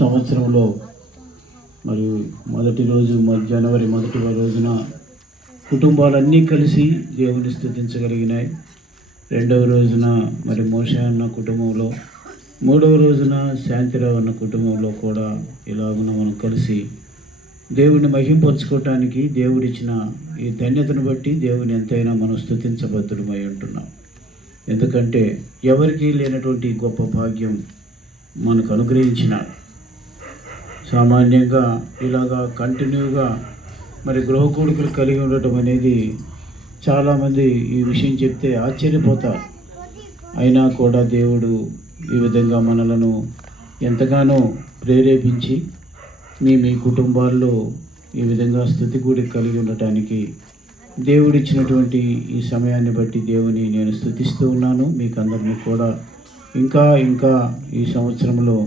సంవత్సరంలో మరియు మొదటి రోజు జనవరి మొదటి రోజున కుటుంబాలన్నీ కలిసి దేవుని స్తుతించగలిగినాయి. రెండవ రోజున మరి మోషే అన్న కుటుంబంలో, మూడవ రోజున శాంతిరావు అన్న కుటుంబంలో కూడా ఇలాగున మనం కలిసి దేవుని మహింపరచుకోవటానికి దేవుడిచ్చిన ఈ ధన్యతను బట్టి దేవుని ఎంతైనా మనం స్తుతించబద్ధులమై ఉంటున్నాం. ఎందుకంటే ఎవరికీ లేనటువంటి గొప్ప భాగ్యం మనకు అనుగ్రహించినాడు. సామాన్యంగా ఇలాగా కంటిన్యూగా మరి గృహ కోడికలు కలిగి ఉండటం అనేది చాలామంది ఈ విషయం చెప్తే ఆశ్చర్యపోతారు. అయినా కూడా దేవుడు ఈ విధంగా మనలను ఎంతగానో ప్రేరేపించి మీ కుటుంబాల్లో ఈ విధంగా స్తుతి కూడి కలిగి ఉండటానికి దేవుడిచ్చినటువంటి ఈ సమయాన్ని బట్టి దేవుని నేను స్తుతిస్తూ ఉన్నాను. మీకు అందరినీ కూడా ఇంకా ఈ సంవత్సరంలో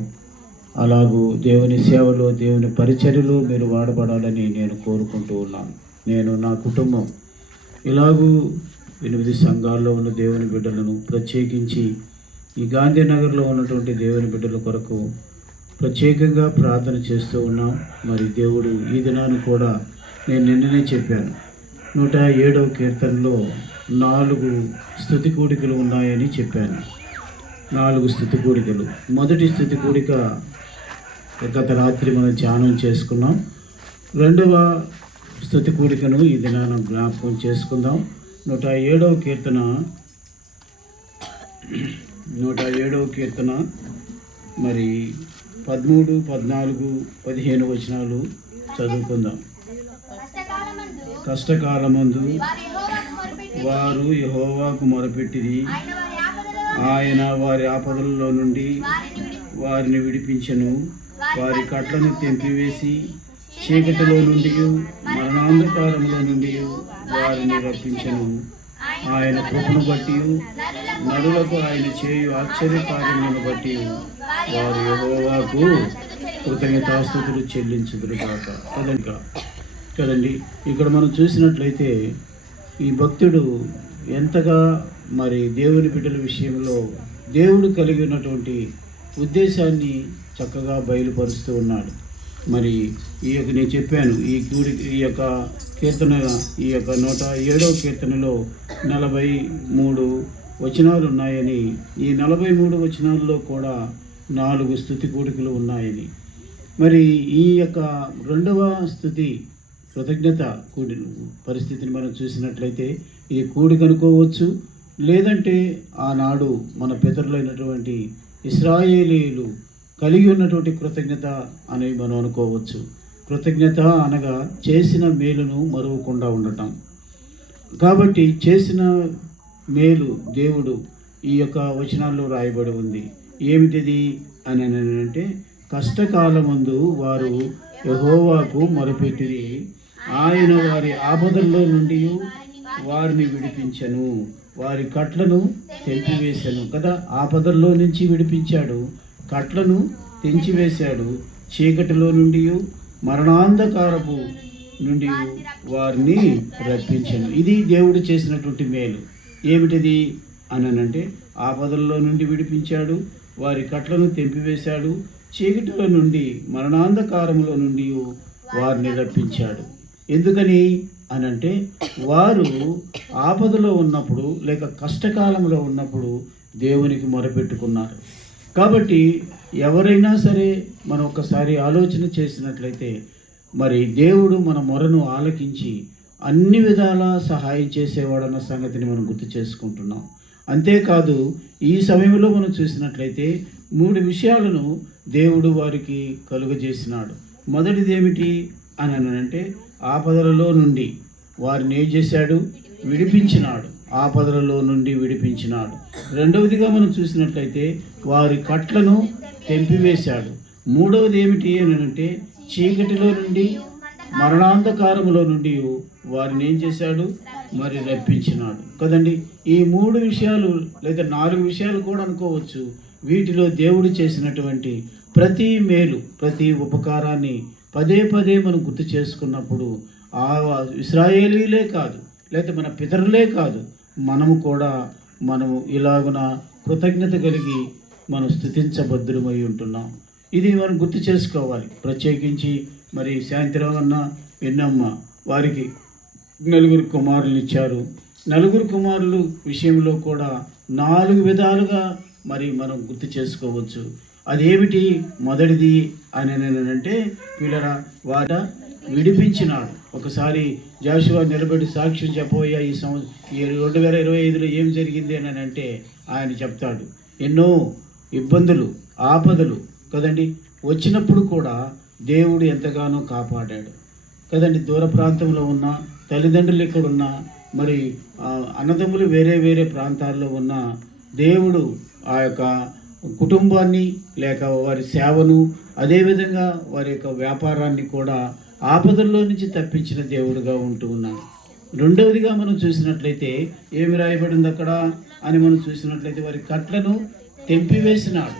అలాగూ దేవుని సేవలో, దేవుని పరిచర్యలు మీరు వాడబడాలని నేను కోరుకుంటూ ఉన్నాను. నేను, నా కుటుంబం ఇలాగూ 8 సంఘాల్లో ఉన్న దేవుని బిడ్డలను, ప్రత్యేకించి ఈ గాంధీనగర్లో ఉన్నటువంటి దేవుని బిడ్డల కొరకు ప్రత్యేకంగా ప్రార్థన చేస్తూ ఉన్నాం. మరి దేవుడు ఈ దినాన్ని కూడా నేను నిన్ననే చెప్పాను, 107వ కీర్తనలో 4 స్తుతి కూడికలు ఉన్నాయని చెప్పాను. 4 స్తుతి కూడికలు. మొదటి స్తుతి కూడిక గత రాత్రి మనం ధ్యానం చేసుకున్నాం. రెండవ స్తుతి కూడికను ఈ దినాన జ్ఞాపకం చేసుకుందాం. 107వ కీర్తన మరి 13, 14, 15 వచనాలు చదువుకుందాం. కష్టకాలమందు వారు యెహోవాకు మొరపెట్టిరి, ఆయన వారి ఆపదలలో నుండి వారిని విడిపించెను. వారి కట్లను తెంపివేసి చీకటిలో నుండి, మరణాంధకారంలో నుండి వారిని రప్పించెను. ఆయన కృపను బట్టి, నరులకు ఆయన చేయు ఆశ్చర్యకార్యములను బట్టి వారు యెహోవాకు కృతజ్ఞతాస్తుతులు చెల్లించుదురుగాక. కదండి, ఇక్కడ మనం చూసినట్లయితే ఈ భక్తుడు ఎంతగా మరి దేవుని బిడ్డల విషయంలో దేవుడు కలిగి ఉన్నటువంటి ఉద్దేశాన్ని చక్కగా బయలుపరుస్తూ ఉన్నాడు. మరి నేను చెప్పాను, ఈ యొక్క కీర్తన, ఈ యొక్క 107వ కీర్తనలో 43 వచనాలు ఉన్నాయని, ఈ 43 వచనాల్లో కూడా 4 స్తుతి కూడికలు ఉన్నాయని. మరి ఈ యొక్క రెండవ స్తుతి కృతజ్ఞత కూడి పరిస్థితిని మనం చూసినట్లయితే ఇది కూడిక అనుకోవచ్చు, లేదంటే ఆనాడు మన పితరులైనటువంటి ఇశ్రాయేలీయులు కలిగి ఉన్నటువంటి కృతజ్ఞత అనేవి మనం అనుకోవచ్చు. కృతజ్ఞత అనగా చేసిన మేలును మరువకుండా ఉండటం. కాబట్టి చేసిన మేలు దేవుడు ఈ యొక్క వచనాల్లో రాయబడి ఉంది. ఏమిటిది అని అంటే, కష్టకాలమందు వారు యెహోవాకు మొరపెట్టిరి, ఆయన వారి ఆపదల్లో నుండి వారిని విడిపించెను. వారి కట్లను తెంపివేశాను కదా. ఆపదల్లో నుంచి విడిపించాడు, కట్లను తెంచివేశాడు, చీకటిలో నుండి, మరణాంధకారపు నుండి వారిని రప్పించాను. ఇది దేవుడు చేసినటువంటి మేలు. ఏమిటిది అని అంటే, ఆపదల్లో నుండి విడిపించాడు, వారి కట్లను తెంపివేశాడు, చీకటిలో నుండి, మరణాంధకారంలో నుండి వారిని రప్పించాడు. ఎందుకని అనంటే, వారు ఆపదలో ఉన్నప్పుడు లేక కష్టకాలంలో ఉన్నప్పుడు దేవునికి మొరపెట్టుకున్నారు. కాబట్టి ఎవరైనా సరే మనం ఒక్కసారి ఆలోచన చేసినట్లయితే, మరి దేవుడు మన మొరను ఆలకించి అన్ని విధాలా సహాయం చేసేవాడన్న సంగతిని మనం గుర్తు చేసుకుంటున్నాం. అంతేకాదు, ఈ సమయంలో మనం చూసినట్లయితే 3 విషయాలను దేవుడు వారికి కలుగజేసినాడు. మొదటిది ఏమిటి అని అంటే, ఆపదలలో నుండి వారిని ఏం చేశాడు? విడిపించినాడు. ఆపదలలో నుండి విడిపించినాడు. రెండవదిగా మనం చూసినట్లయితే వారి కట్లను తెంపివేశాడు. మూడవది ఏమిటి అని అంటే, చీకటిలో నుండి, మరణాంధకారములో నుండి వారిని ఏం చేశాడు? మరి రప్పించినాడు కదండి. ఈ 3 విషయాలు లేదా 4 విషయాలు కూడా అనుకోవచ్చు. వీటిలో దేవుడు చేసినటువంటి ప్రతి మేలు, ప్రతి ఉపకారాన్ని పదే మనం గుర్తు చేసుకున్నప్పుడు ఆ ఇశ్రాయేలీలే కాదు, లేకపోతే మన పితరులే కాదు, మనము ఇలాగున కృతజ్ఞత కలిగి మనం స్తుతించబద్ధులమై ఉంటున్నాం. ఇది మనం గుర్తు చేసుకోవాలి. ప్రత్యేకించి మరి సాయంత్రం అన్న ఎన్నమ్మ వారికి 4 కుమారులు ఇచ్చారు. 4 కుమారులు విషయంలో కూడా 4 విధాలుగా మరి మనం గుర్తు చేసుకోవచ్చు. అదేమిటి? మొదటిది అని అంటే పిల్లరా వాట విడిపించినాడు. ఒకసారి జాషువా నిలబడి సాక్ష్యం చెప్పబోయే ఈ 2025లో ఏం జరిగింది అని అంటే ఆయన చెప్తాడు. ఎన్నో ఇబ్బందులు, ఆపదలు కదండి వచ్చినప్పుడు కూడా దేవుడు ఎంతగానో కాపాడాడు కదండి. దూర ప్రాంతంలో ఉన్న తల్లిదండ్రులు ఎక్కడున్నా, మరి అన్నదమ్ములు వేరే వేరే ప్రాంతాల్లో ఉన్న దేవుడు ఆ యొక్క కుటుంబాన్ని లేక వారి సేవను, అదేవిధంగా వారి యొక్క వ్యాపారాన్ని కూడా ఆపదల్లో నుంచి తప్పించిన దేవుడుగా ఉంటూ ఉన్నాడు. రెండవదిగా మనం చూసినట్లయితే ఏమి రాయబడింది అక్కడ అని మనం చూసినట్లయితే వారి కట్లను తెంపివేసినాడు.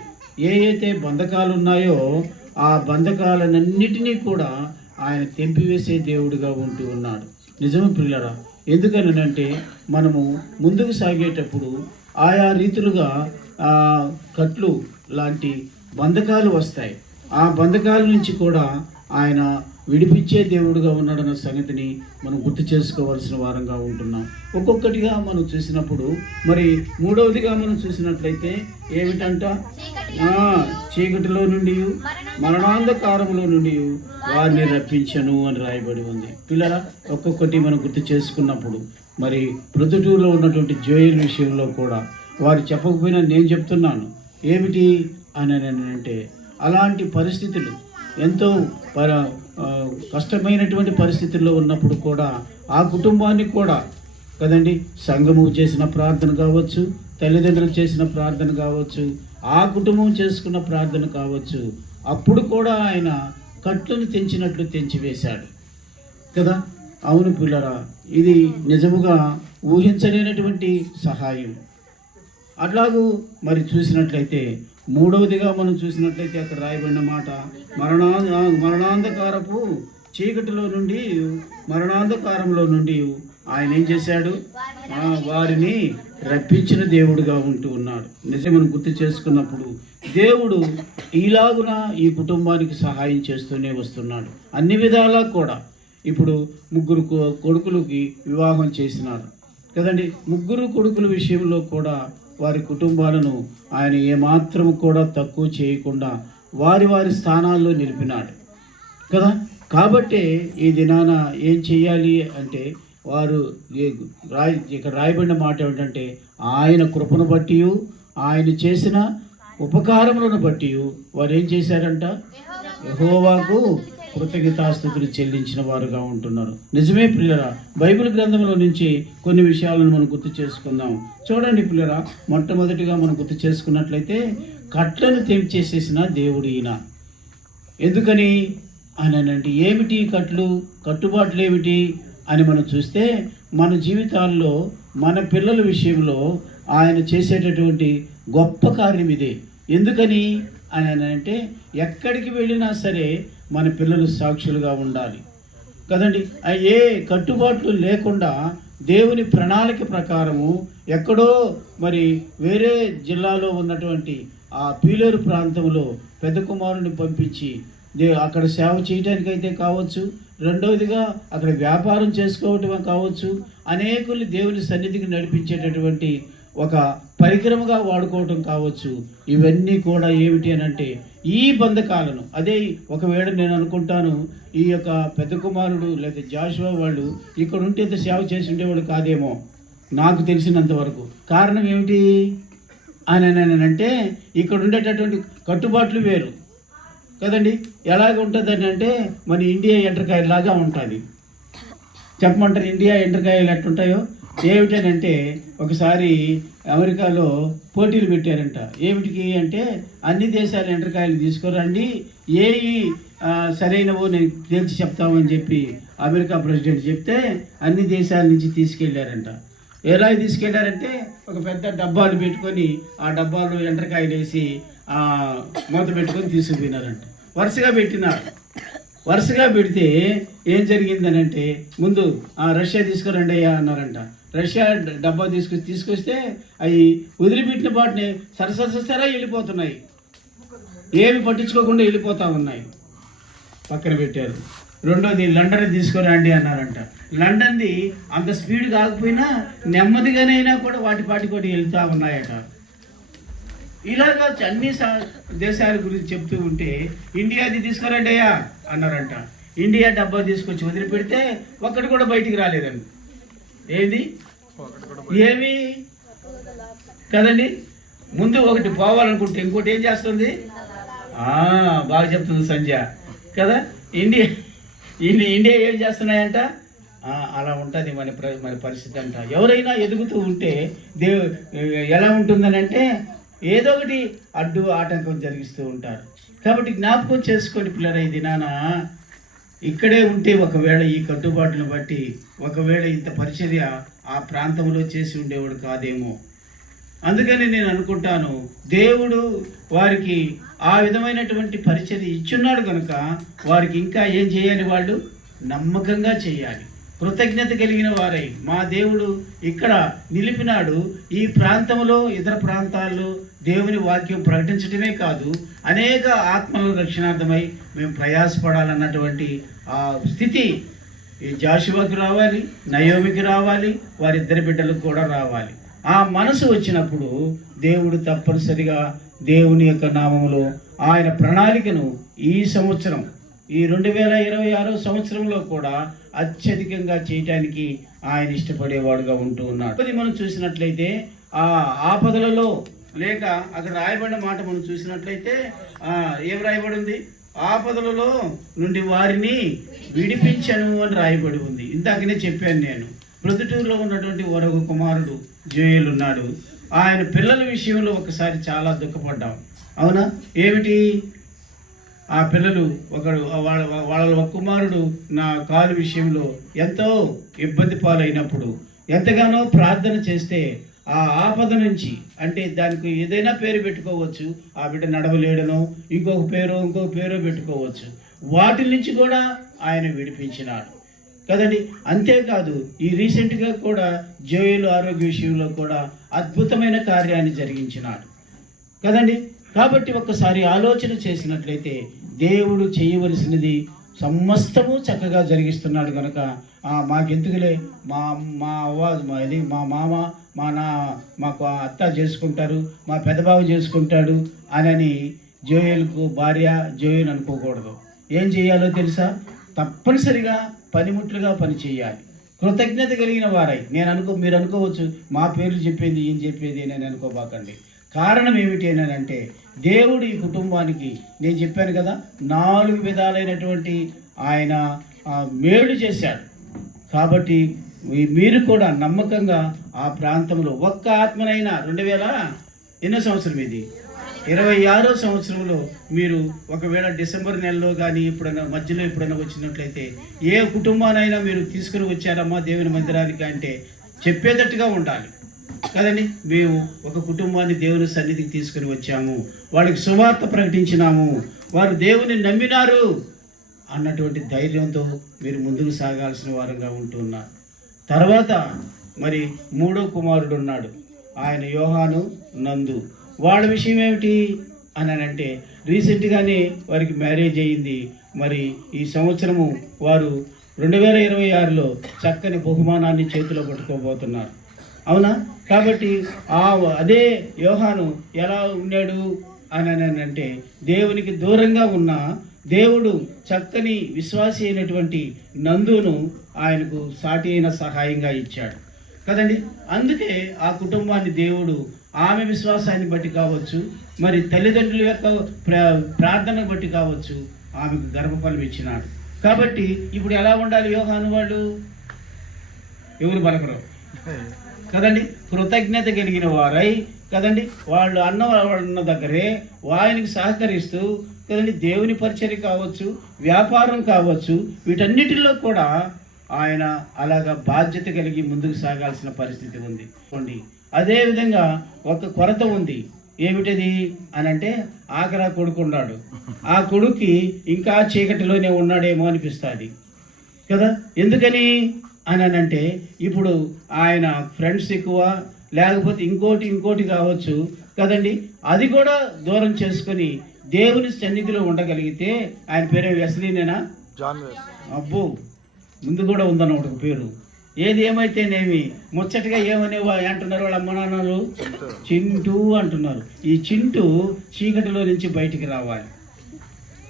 అయితే బంధకాలు ఉన్నాయో ఆ బంధకాలన్నిటినీ కూడా ఆయన తెంపివేసే దేవుడిగా ఉంటూ ఉన్నాడు. నిజమే పిల్లరా. ఎందుకనంటే మనము ముందుకు సాగేటప్పుడు ఆయా రీతులుగా కట్లు లాంటి బంధకాలు వస్తాయి. ఆ బంధకాల నుంచి కూడా ఆయన విడిపించే దేవుడుగా ఉన్నాడన్న సంగతిని మనం గుర్తు చేసుకోవాల్సిన వారంగా ఉంటున్నాం. ఒక్కొక్కటిగా మనం చూసినప్పుడు మరి మూడవదిగా మనం చూసినట్లయితే ఏమిటంట? చీకటిలో నుండి మరణాంధకారంలో నుండి వారిని రప్పించను అని రాయబడి ఉంది. పిల్లల ఒక్కొక్కటి మనం గుర్తు చేసుకున్నప్పుడు మరి ప్రొద్దుటూరులో ఉన్నటువంటి జోయల్ విషయంలో కూడా వారు చెప్పకపోయినా నేను చెప్తున్నాను. ఏమిటి అని అంటే అలాంటి పరిస్థితులు ఎంతో కష్టమైనటువంటి పరిస్థితుల్లో ఉన్నప్పుడు కూడా ఆ కుటుంబానికి కూడా కదండి సంఘము చేసిన ప్రార్థన కావచ్చు, తల్లిదండ్రులు చేసిన ప్రార్థన కావచ్చు, ఆ కుటుంబం చేసుకున్న ప్రార్థన కావచ్చు, అప్పుడు కూడా ఆయన కట్లను తెంచినట్లు తెంచివేశాడు కదా. అవును పిల్లరా, ఇది నిజముగా ఊహించలేనటువంటి సహాయం. అట్లాగూ మరి చూసినట్లయితే మూడవదిగా మనం చూసినట్లయితే అక్కడ రాయబడిన మాట మరణాంధకారపు చీకటిలో నుండి మరణాంధకారంలో నుండి ఆయన ఏం చేశాడు? వారిని రప్పించిన దేవుడుగా ఉంటూ ఉన్నాడు. నిజం మనం గుర్తు చేసుకున్నప్పుడు దేవుడు ఈలాగున ఈ కుటుంబానికి సహాయం చేస్తూనే వస్తున్నాడు అన్ని విధాలా కూడా. ఇప్పుడు 3 కొడుకులకి వివాహం చేసినారు కదండి. 3 కొడుకుల విషయంలో కూడా వారి కుటుంబాలను ఆయన ఏమాత్రం కూడా తక్కువ చేయకుండా వారి వారి స్థానాల్లో నిలిపినాడు కదా. కాబట్టి ఈ దినాన ఏం చేయాలి అంటే వారు ఇక్కడ రాయబడిన మాట ఏమిటంటే ఆయన కృపను బట్టి ఆయన చేసిన ఉపకారములను బట్టి వారు ఏం చేశారంట? యెహోవాకు కృతజ్ఞతాస్తుతులు చెల్లించిన వారుగా ఉంటున్నారు. నిజమే పిల్లరా. బైబిల్ గ్రంథంలో నుంచి కొన్ని విషయాలను మనం గుర్తు చేసుకుందాం. చూడండి పిల్లరా, మొట్టమొదటిగా మనం గుర్తు చేసుకున్నట్లయితే కట్లను తెంచేసేసిన దేవుడు ఈయన. ఎందుకని అని అంటే ఏమిటి కట్టుబాట్లు ఏమిటి అని మనం చూస్తే మన జీవితాల్లో మన పిల్లల విషయంలో ఆయన చేసేటటువంటి గొప్ప కార్యం ఇదే. ఎందుకని అని అంటే ఎక్కడికి వెళ్ళినా సరే మన పిల్లలు సాక్షులుగా ఉండాలి కదండి. ఏ కట్టుబాట్లు లేకుండా దేవుని ప్రణాళిక ప్రకారము ఎక్కడో మరి వేరే జిల్లాలో ఉన్నటువంటి ఆ పీలేరు ప్రాంతంలో పెద్ద కుమారుని పంపించి అక్కడ సేవ చేయడానికైతే కావచ్చు, రెండవదిగా అక్కడ వ్యాపారం చేసుకోవటం కావచ్చు, అనేకుల్ని దేవుని సన్నిధికి నడిపించేటటువంటి ఒక పరికరముగా వాడుకోవటం కావచ్చు. ఇవన్నీ కూడా ఏమిటి అని అంటే ఈ బంధకాలను, అదే ఒకవేళ నేను అనుకుంటాను ఈ యొక్క పెద్ద కుమారుడు లేదా జాషువా వాళ్ళు ఇక్కడ ఉంటే ఇంత సేవ చేసి ఉండేవాడు కాదేమో నాకు తెలిసినంత వరకు. కారణం ఏమిటి అని అంటే ఇక్కడ ఉండేటటువంటి కట్టుబాట్లు వేరు కదండి. ఎలాగ ఉంటుందని అంటే మన ఇండియా ఎండ్రకాయలు లాగా ఉంటుంది. చెప్పమంటారు ఇండియా ఎండ్రకాయలు ఎట్లుంటాయో? ఏమిటనంటే ఒకసారి అమెరికాలో పోటీలు పెట్టారంట. ఏమిటికి అంటే అన్ని దేశాల ఎండ్రకాయలు తీసుకురండి, ఏవి సరైనవో నేను తేల్చి చెప్తామని చెప్పి అమెరికా ప్రెసిడెంట్ చెప్తే అన్ని దేశాల నుంచి తీసుకెళ్ళారంట. ఎలా తీసుకెళ్లారంటే ఒక పెద్ద డబ్బాలు పెట్టుకొని ఆ డబ్బాలో ఎండ్రకాయలు వేసి మూత పెట్టుకొని తీసుకుపోయినారంట. వరుసగా పెడితే ఏం జరిగిందనంటే ముందు రష్యా తీసుకురండి అయ్యా అన్నారంట. రష్యా డబ్బా తీసుకొస్తే అవి వదిలిపెట్టిన పాటిని సరసరా వెళ్ళిపోతున్నాయి ఏమి పట్టించుకోకుండా వెళ్ళిపోతూ ఉన్నాయి, పక్కన పెట్టారు. రెండోది లండన్ తీసుకొని రండి అన్నారంట. లండన్ది అంత స్పీడ్ కాకపోయినా నెమ్మదిగానైనా కూడా వాటి కూడా వెళ్తూ ఉన్నాయట. ఇలాగా అన్ని దేశాల గురించి చెప్తూ ఉంటే ఇండియాది తీసుకురండి అయ్యా అన్నారంట. ఇండియా డబ్బా తీసుకొచ్చి వదిలిపెడితే ఒక్కటి కూడా బయటికి రాలేదండి. ఏది ఏమి కదండి, ముందు ఒకటి పోవాలనుకుంటే ఇంకోటి ఏం చేస్తుంది, బాగా చెప్తుంది సంధ్య కదా. ఇండియా ఏం చేస్తున్నాయంట, అలా ఉంటుంది మన పరిస్థితి అంట. ఎవరైనా ఎదుగుతూ ఉంటే ఎలా ఉంటుందని అంటే ఏదో ఒకటి అడ్డు ఆటంకం జరిగిస్తూ ఉంటారు. కాబట్టి జ్ఞాపకం చేసుకోండి పిల్లల, ఈ దినాన ఇక్కడే ఉంటే ఒకవేళ ఈ కట్టుబాటును బట్టి ఒకవేళ ఇంత పరిచర్య ఆ ప్రాంతంలో చేసి ఉండేవాడు కాదేమో. అందుకని నేను అనుకుంటాను, దేవుడు వారికి ఆ విధమైనటువంటి పరిచర్య ఇచ్చున్నాడు కనుక వారికి ఇంకా ఏం చేయాలి, వాళ్ళు నమ్మకంగా చేయాలి, కృతజ్ఞత కలిగిన వారై మా దేవుడు ఇక్కడ నిలిపినాడు. ఈ ప్రాంతంలో ఇతర ప్రాంతాల్లో దేవుని వాక్యం ప్రకటించడమే కాదు, అనేక ఆత్మల రక్షణార్థమై మేము ప్రయాసపడాలన్నటువంటి ఆ స్థితి ఈ జాషువాకి రావాలి, నయోమికి రావాలి, వారిద్దరి బిడ్డలకు కూడా రావాలి. ఆ మనసు వచ్చినప్పుడు దేవుడు తప్పనిసరిగా దేవుని యొక్క నామములో ఆయన ప్రణాళికను ఈ సంవత్సరం, ఈ 2026 సంవత్సరంలో కూడా అత్యధికంగా చేయటానికి ఆయన ఇష్టపడేవాడుగా ఉంటూ ఉన్నాడు. అది మనం చూసినట్లయితే ఆ ఆపదలలో లేక అక్కడ రాయబడిన మాట మనం చూసినట్లయితే ఏం రాయబడి ఉంది, ఆపదలలో నుండి వారిని విడిపించను అని రాయబడి ఉంది. ఇందాకనే చెప్పాను నేను. ప్రొద్దుటూరులో ఉన్నటువంటి ఒక కుమారుడు జోయల్ ఉన్నాడు. ఆయన పిల్లల విషయంలో ఒకసారి చాలా దుఃఖపడ్డాం. అవునా, ఏమిటి ఆ పిల్లలు వాళ్ళ ఒక కుమారుడు నా కాలు విషయంలో ఎంతో ఇబ్బంది పాలైనప్పుడు ఎంతగానో ప్రార్థన చేస్తే ఆ ఆపద నుంచి, అంటే దానికి ఏదైనా పేరు పెట్టుకోవచ్చు, ఆ బిడ్డ నడవలేడనో ఇంకొక పేరో పెట్టుకోవచ్చు, వాటి నుంచి కూడా ఆయన విడిపించినాడు కదండి. అంతేకాదు ఈ రీసెంట్గా కూడా జోయలు ఆరోగ్య విషయంలో కూడా అద్భుతమైన కార్యాన్ని జరిగించినాడు కదండి. కాబట్టి ఒక్కసారి ఆలోచన చేసినట్లయితే దేవుడు చేయవలసినది సమస్తము చక్కగా జరిగిస్తున్నాడు కనుక మాకెందుకులే, మా అవ్వ మా మామ మాకు అత్త చేసుకుంటారు, మా పెద్దబాబు చేసుకుంటాడు అని జోయల్కు భార్య జోయల్ అనుకోకూడదు. ఏం చేయాలో తెలుసా, తప్పనిసరిగా పనిముట్లుగా పని చేయాలి, కృతజ్ఞత కలిగిన వారై. మీరు అనుకోవచ్చు మా పేర్లు చెప్పేది ఏం చెప్పేది అని అనుకోబాకండి. కారణం ఏమిటి అని అంటే దేవుడు ఈ కుటుంబానికి, నేను చెప్పాను కదా, 4 విధాలైనటువంటి ఆయన మేలు చేశాడు. కాబట్టి మీరు కూడా నమ్మకంగా ఆ ప్రాంతంలో ఒక్క ఆత్మనైనా 2000 సంవత్సరం ఇది 26వ సంవత్సరంలో మీరు ఒకవేళ డిసెంబర్ నెలలో కానీ మధ్యలో ఎప్పుడైనా వచ్చినట్లయితే ఏ కుటుంబానైనా మీరు తీసుకుని వచ్చారమ్మా దేవుని మందిరానికి అంటే చెప్పేటట్టుగా ఉండాలి కదండి. మేము ఒక కుటుంబాన్ని దేవుని సన్నిధికి తీసుకుని వచ్చాము, వాళ్ళకి సువార్త ప్రకటించినాము, వారు దేవుని నమ్మినారు అన్నటువంటి ధైర్యంతో మీరు ముందుకు సాగాల్సిన వారంగా ఉంటున్నారు. తర్వాత మరి 3వ కుమారుడు ఉన్నాడు, ఆయన యోహాను నందు. వాళ్ళ విషయం ఏమిటి అని అంటే రీసెంట్గానే వారికి మ్యారేజ్ అయ్యింది. మరి ఈ సంవత్సరము వారు 2026లో చక్కని బహుమానాన్ని చేతిలో పట్టుకోబోతున్నారు. అవునా, కాబట్టి అదే యోహాను ఎలా ఉన్నాడు అని అంటే దేవునికి దూరంగా ఉన్న దేవుడు చక్కని విశ్వాసి అయినటువంటి నందును ఆయనకు సాటి అయిన సహాయంగా ఇచ్చాడు కదండి. అందుకే ఆ కుటుంబాన్ని దేవుడు ఆమె విశ్వాసాన్ని బట్టి కావచ్చు, మరి తల్లిదండ్రుల యొక్క ప్రార్థన బట్టి కావచ్చు, ఆమెకు గర్భఫలం ఇచ్చినాడు. కాబట్టి ఇప్పుడు ఎలా ఉండాలి యోహాను వాళ్ళు, ఎవరు పలకరు కదండి, కృతజ్ఞత కలిగిన వారై కదండి, వాళ్ళు అన్న దగ్గరే ఆయనకి సహకరిస్తూ కదండి, దేవుని పరిచర్య కావచ్చు, వ్యాపారం కావచ్చు, వీటన్నిటిలో కూడా ఆయన అలాగా బాధ్యత కలిగి ముందుకు సాగాల్సిన పరిస్థితి ఉంది. అదేవిధంగా ఒక కొరత ఉంది. ఏమిటది అని అంటే ఆఖరా కొడుకు ఉన్నాడు, ఆ కొడుక్కి ఇంకా చీకటిలోనే ఉన్నాడేమో అనిపిస్తుంది కదా. ఎందుకని అని అంటే ఇప్పుడు ఆయన ఫ్రెండ్స్ ఎక్కువ, లేకపోతే ఇంకోటి కావచ్చు కదండి, అది కూడా దూరం చేసుకొని దేవుని సన్నిధిలో ఉండగలిగితే ఆయన పేరు వెస్లీనేనా? అబ్బో, ముందు కూడా ఉందన్న ఒక పేరు. ఏది ఏమైతేనేమి ముచ్చటగా ఏమని అంటున్నారు వాళ్ళ అమ్మ నాన్నలు? చింటూ అంటున్నారు. ఈ చింటూ చీకటిలో నుంచి బయటికి రావాలి.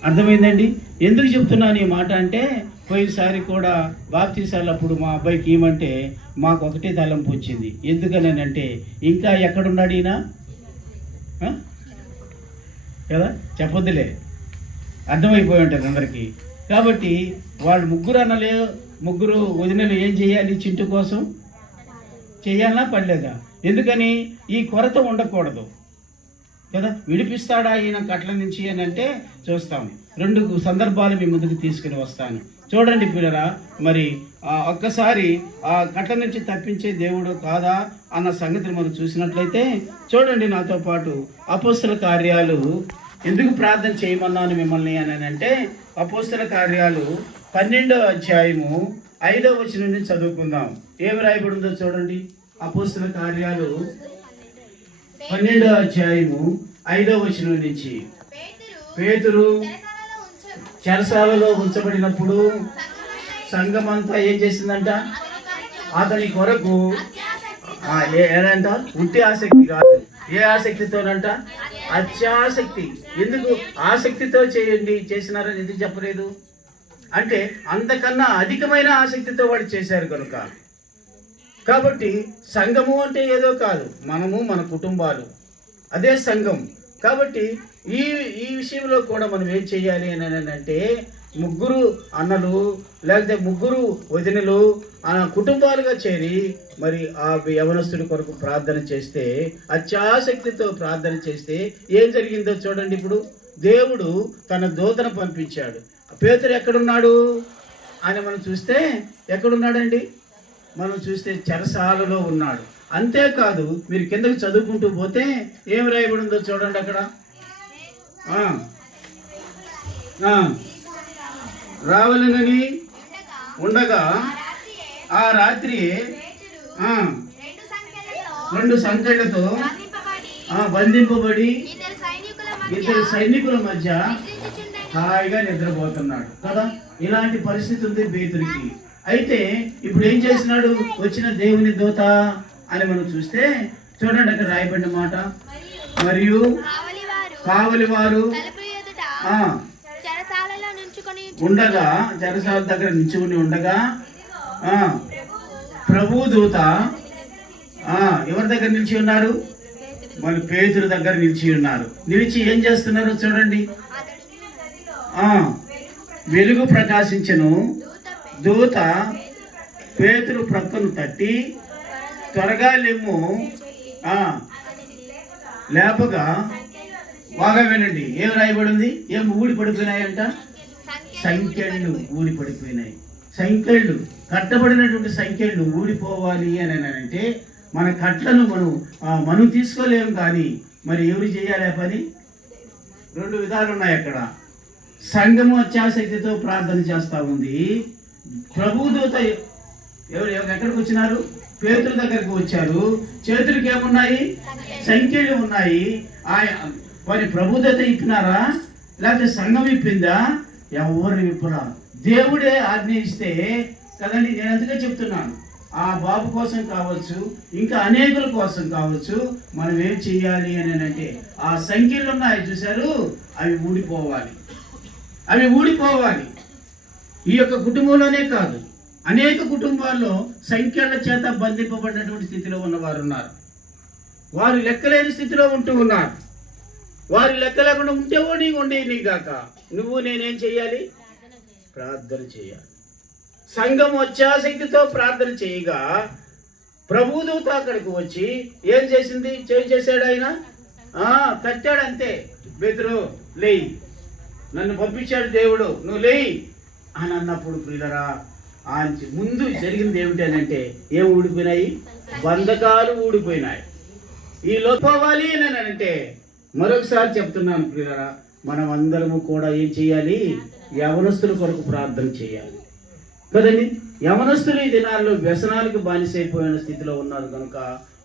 అర్థమైందండి? ఎందుకు చెప్తున్నాను ఈ మాట అంటే, పోయినసారి కూడా బాప్తీసాలప్పుడు మా అబ్బాయికి ఏమంటే మాకు ఒకటే తలంపు వచ్చింది. ఎందుకనంటే ఇంకా ఎక్కడున్నాడు ఈయన కదా, చెప్పొద్దులే, అర్థమైపోయి ఉంటుంది అందరికీ. కాబట్టి వాళ్ళు ముగ్గురు అన్నలే, ముగ్గురు వదినలు ఏం చేయాలి? చింటూ కోసం చేయాలా పడలేదా? ఎందుకని? ఈ కొరత ఉండకూడదు కదా. విడిపిస్తాడా ఈయన కట్ల నుంచి అని అంటే చూస్తాం. 2 సందర్భాలు మీ ముందుకు తీసుకుని వస్తాను. చూడండి పిల్లరా, మరి ఒక్కసారి ఆ కట్ల నుంచి తప్పించే దేవుడు కాదా అన్న సంగతిని మనం చూసినట్లయితే చూడండి నాతో పాటు. అపోస్తల కార్యాలు ఎందుకు ప్రార్థన చేయమన్నాను మిమ్మల్ని అని అంటే, అపోస్తల కార్యాలు 12వ అధ్యాయము 5వ వచనం నుంచి చదువుకుందాం. ఏమి రాయబడి ఉందో చూడండి. అపోస్తల కార్యాలు 12వ అధ్యాయము 5వ వచనం నుంచి. పేతురు చెరసాలలో ఉంచబడినప్పుడు సంఘమంతా ఏం చేసిందంట? అతని కొరకు ఏదంట? ఉట్టి ఆసక్తి కాదు. ఏ ఆసక్తితోనంట? అత్యాసక్తి. ఎందుకు ఆసక్తితో చేసినారని ఎందుకు చెప్పలేదు అంటే, అంతకన్నా అధికమైన ఆసక్తితో వాడు చేశారు కనుక. కాబట్టి సంఘము అంటే ఏదో కాదు, మనము మన కుటుంబాలు అదే సంఘం. కాబట్టి ఈ విషయంలో కూడా మనం ఏం చేయాలి అని అంటే, ముగ్గురు అన్నలు లేకపోతే ముగ్గురు వదినలు కుటుంబాలుగా చేరి మరి ఆ యవనస్తుడి కొరకు ప్రార్థన చేస్తే, అత్యాసక్తితో ప్రార్థన చేస్తే ఏం జరిగిందో చూడండి. ఇప్పుడు దేవుడు తన దూతను పంపించాడు. పేతురు ఎక్కడున్నాడు అని మనం చూస్తే ఎక్కడున్నాడండి? మనం చూస్తే చెరసాలలో ఉన్నాడు. అంతేకాదు, మీరు కిందకి చదువుకుంటూ పోతే ఏం రాయబడి ఉందో చూడండి. అక్కడ రావాలని ఉండగా ఆ రాత్రి 2 సంకెళ్లతో బంధింపబడి 2 సైనికుల మధ్య హాయిగా నిద్రపోతున్నాడు కదా. ఇలాంటి పరిస్థితి ఉంది పేతురికి. అయితే ఇప్పుడు ఏం చేసినాడు? వచ్చిన దేవుని దూత అని మనం చూస్తే చూడండి, అక్కడ రాయబడిన మాట. మరియు కావలి వారు ఉండగా, చెరసాల దగ్గర నిల్చుకుని ఉండగా ప్రభు దూత ఎవరి దగ్గర నిలిచి ఉన్నారు? మన పేతురు దగ్గర నిలిచి ఉన్నారు. నిలిచి ఏం చేస్తున్నారు చూడండి. వెలుగు ప్రకాశించెను. దూత పేతురు ప్రక్కను తట్టి, త్వరగా లెమ్ము. లేపగా బాగా వినండి, ఏం రాయబడింది? ఏం ఊడి పడిపోయినాయంట? సంఖ్యలు ఊడి పడిపోయినాయి. సంఖ్యలు, కట్టబడినటువంటి సంఖ్యలు ఊడిపోవాలి అని అంటే మన కట్లను మనం తీసుకోలేము. కానీ మరి ఎవరు చేయాలి ఆ పని? 2 విధాలు ఉన్నాయి అక్కడ. సంఘము అత్యాసక్తితో ప్రార్థన చేస్తూ ఉంది. ప్రభుదూత ఎక్కడికి వచ్చినారు? పేతురు దగ్గరికి వచ్చారు. చేతులకి ఏమున్నాయి? సంఖ్యలు ఉన్నాయి. మరి ప్రభుదూత ఇప్పినారా లేకపోతే సంఘం ఇప్పిందా? ఎవరిని విప్పురా. దేవుడే ఆజ్ఞ ఇస్తే కదండి. నేను అందుకే చెప్తున్నాను, ఆ బాబు కోసం కావచ్చు, ఇంకా అనేకుల కోసం కావచ్చు, మనం ఏం చెయ్యాలి అని అంటే, ఆ సంఖ్యలు ఉన్నాయి చూశారు, అవి ఊడిపోవాలి. అవి ఊడిపోవాలి. ఈ యొక్క కుటుంబంలోనే కాదు, అనేక కుటుంబాల్లో సంఖ్యల చేత బంధింపబడినటువంటి స్థితిలో ఉన్నవారు ఉన్నారు. వారు లెక్కలేని స్థితిలో ఉంటూ ఉన్నారు. వారి లెక్క లేకుండా ఉంటే నీ గాక. నువ్వు నేనేం చెయ్యాలి? ప్రార్థన చేయాలి. సంఘం అత్యాసక్తితో ప్రార్థన చేయగా ప్రభుదూత అక్కడికి వచ్చి ఏం చేసింది? చేశాడు ఆయన, తట్టాడు అంతే. పేతురు లేయి, నన్ను పంపించాడు దేవుడు, నువ్వు లేయి అని అన్నప్పుడు ప్రియులరా, ముందు జరిగింది ఏమిటి అని అంటే, ఏం ఊడిపోయినాయి? బంధకాలు ఊడిపోయినాయి. ఈ లోపోవాలి అని అంటే, మరొకసారి చెప్తున్నాను ప్రియులరా, మనం అందరము కూడా ఏం చేయాలి? యవనస్తుల కొరకు ప్రార్థన చేయాలి కదండి. యవనస్తులు ఈ దినాల్లో వ్యసనాలకు బానిసైపోయిన స్థితిలో ఉన్నారు కనుక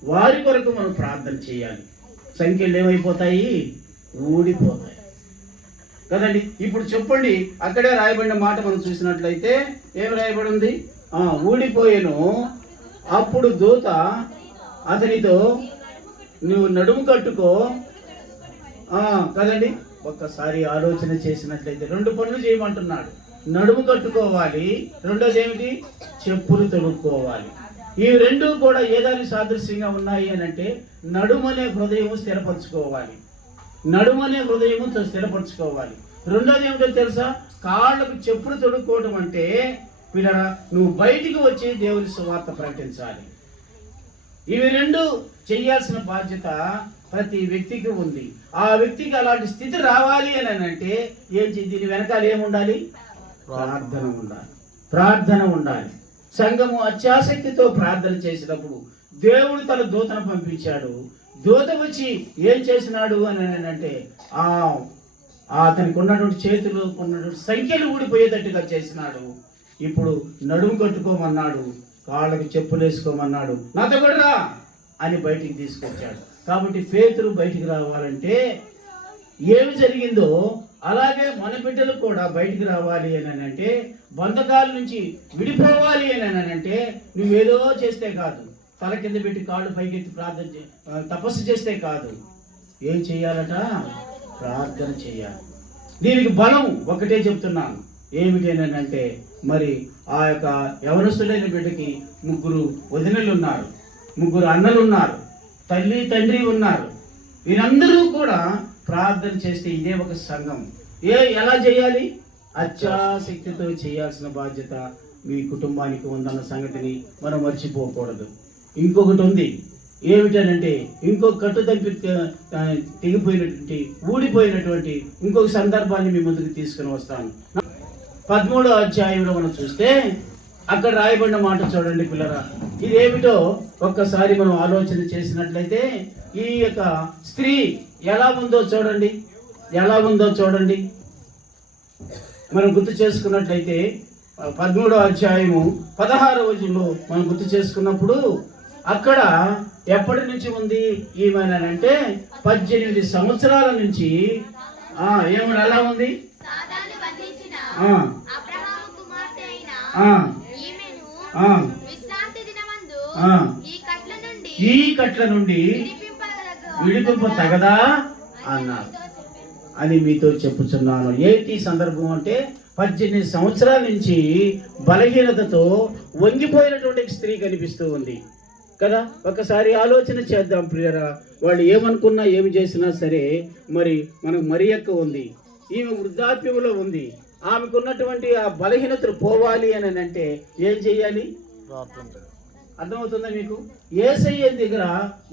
వారి కొరకు మనం ప్రార్థన చేయాలి. సంఖ్యలు ఏమైపోతాయి? ఊడిపోతాయి. కదండి. ఇప్పుడు చెప్పండి, అక్కడే రాయబడిన మాట మనం చూసినట్లయితే ఏం రాయబడి ఉంది? ఊడిపోయేను. అప్పుడు దూత అతనితో నువ్వు నడుము కట్టుకో. కదండి, ఒక్కసారి ఆలోచన చేసినట్లయితే 2 పనులు చేయమంటున్నాడు. నడుము కట్టుకోవాలి, రెండోది ఏమిటి? చెప్పులు తొడుక్కోవాలి. ఈ 2 కూడా ఏదాని సాదృశ్యంగా ఉన్నాయి అని అంటే నడుమనే హృదయము స్థిరపరచుకోవాలి. నడుమనే హృదయము స్థిరపరచుకోవాలి. రెండోది ఏమిటో తెలుసా? కాళ్ళకు చెప్పులు తొడుక్కోవడం అంటే పిల్లరా, నువ్వు బయటికి వచ్చి దేవుని సువార్త ప్రకటించాలి. ఇవి 2 చేయాల్సిన బాధ్యత ప్రతి వ్యక్తికి ఉంది. ఆ వ్యక్తికి అలాంటి స్థితి రావాలి అని అంటే దీని వెనకాల ఏముండాలి? ప్రార్థన ఉండాలి. ప్రార్థన ఉండాలి. సంఘము అత్యాసక్తితో ప్రార్థన చేసినప్పుడు దేవుడు తన దూతను పంపించాడు. దూత వచ్చి ఏం చేసినాడు అని అంటే అతనికి ఉన్నటువంటి చేతులు ఉన్నటువంటి సంఖ్యలు ఊడిపోయేటట్టుగా చేసినాడు. ఇప్పుడు నడుము కట్టుకోమన్నాడు, కాళ్ళకి చెప్పులు వేసుకోమన్నాడు, నాతో కూడా రా అని బయటికి తీసుకొచ్చాడు. కాబట్టి పేతురు బయటికి రావాలంటే ఏమి జరిగిందో అలాగే మన బిడ్డలు కూడా బయటికి రావాలి అని అంటే, బంధకాల నుంచి విడిపోవాలి అని అంటే నువ్వేదో చేస్తే కాదు, తల కింద పెట్టి కాళ్ళు పైకెత్తి తపస్సు చేస్తే కాదు. ఏం చేయాలట? ప్రార్థన చేయాలి. దీనికి బలం ఒకటే చెప్తున్నాను, ఏమిటేనంటే మరి ఆ యొక్క యవనస్తుడైన బిడ్డకి 3 వదినలు ఉన్నారు, 3 అన్నలు ఉన్నారు, తల్లి తండ్రి ఉన్నారు. వీరందరూ కూడా ప్రార్థన చేస్తే ఇదే ఒక సంఘం. ఎలా చేయాలి? అత్యాసక్తితో చేయాల్సిన బాధ్యత మీ కుటుంబానికి ఉందన్న సంగతిని మనం మర్చిపోకూడదు. ఇంకొకటి ఉంది, ఏమిటనంటే ఇంకొక కట్టు తెగిపోయినటువంటి ఊడిపోయినటువంటి ఇంకొక సందర్భాన్ని మీ ముందుకు తీసుకుని వస్తాను. 13వ అధ్యాయంలో మనం చూస్తే అక్కడ రాయబడిన మాట చూడండి పిల్లరా. ఇదేమిటో ఒక్కసారి మనం ఆలోచన చేసినట్లయితే ఈ యొక్క స్త్రీ ఎలా ఉందో చూడండి, ఎలా ఉందో చూడండి. మనం గుర్తు చేసుకున్నట్లయితే 13వ అధ్యాయము 16వ వచనంలో మనం గుర్తు చేసుకున్నప్పుడు అక్కడ ఎప్పటి నుంచి ఉంది ఏమనంటే 18 సంవత్సరాల నుంచి ఏమని ఎలా ఉంది? ఈ కట్ల నుండి విడిపింప తగదా అన్నారు అని మీతో చెప్పుచున్నాను. ఏంటి సందర్భం అంటే 18 సంవత్సరాల నుంచి బలహీనతతో వంగిపోయినటువంటి స్త్రీ కనిపిస్తూ ఉంది కదా. ఒకసారి ఆలోచన చేద్దాం ప్రియరా. వాళ్ళు ఏమనుకున్నా ఏమి చేసినా సరే మరి మనకు మరియక్క ఉంది, ఈమె వృద్ధాప్యంలో ఉంది. ఆమెకున్నటువంటి ఆ బలహీనతలు పోవాలి అని అంటే ఏం చెయ్యాలి? అర్థమవుతుందా మీకు? యేసయ్య దగ్గర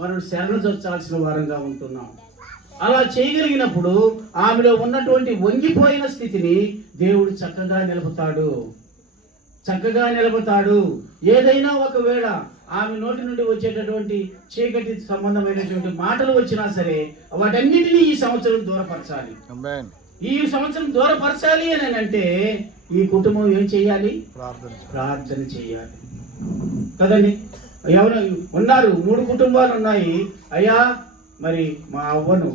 మనం శరణు చొచ్చాల్సిన వారంగా ఉంటున్నాం. అలా చేయగలిగినప్పుడు ఆమెలో ఉన్నటువంటి వంగిపోయిన స్థితిని దేవుడు చక్కగా నిలుపుతాడు, చక్కగా నిలుపుతాడు. ఏదైనా ఒకవేళ ఆమె నోటి నుండి వచ్చేటటువంటి చీకటి సంబంధమైనటువంటి మాటలు వచ్చినా సరే వాటన్నిటినీ ఈ సంవత్సరం దూరపరచాలి. ఈ సంవత్సరం దూరపరచాలి అని అంటే ఈ కుటుంబం ఏం చేయాలి? ప్రార్థన చేయాలి కదండి. ఎవరు ఉన్నారు? 3 కుటుంబాలు ఉన్నాయి. అయ్యా మరి మా అవ్వను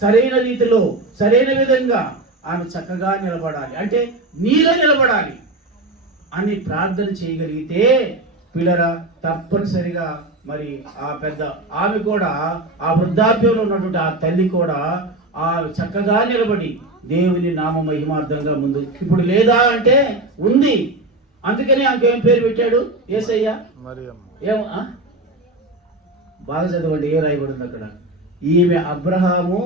సరైన రీతిలో సరైన విధంగా ఆమె చక్కగా నిలబడాలి అంటే నీలో నిలబడాలి అని ప్రార్థన చేయగలిగితే పిల్లరా తప్పనిసరిగా మరి ఆ పెద్ద ఆమె కూడా ఆ వృద్ధాప్యంలో ఉన్నటువంటి ఆ తల్లి కూడా ఆ చక్కగా నిలబడి దేవుని నామ మహిమార్థంగా ముందు ఇప్పుడు లేదా అంటే ఉంది. అందుకని ఆమె ఏం పేరు పెట్టాడు? యేసయ్య. ఏం బాగా చదవండి, ఏ రాయబడింది అక్కడ? ఈమె అబ్రహాము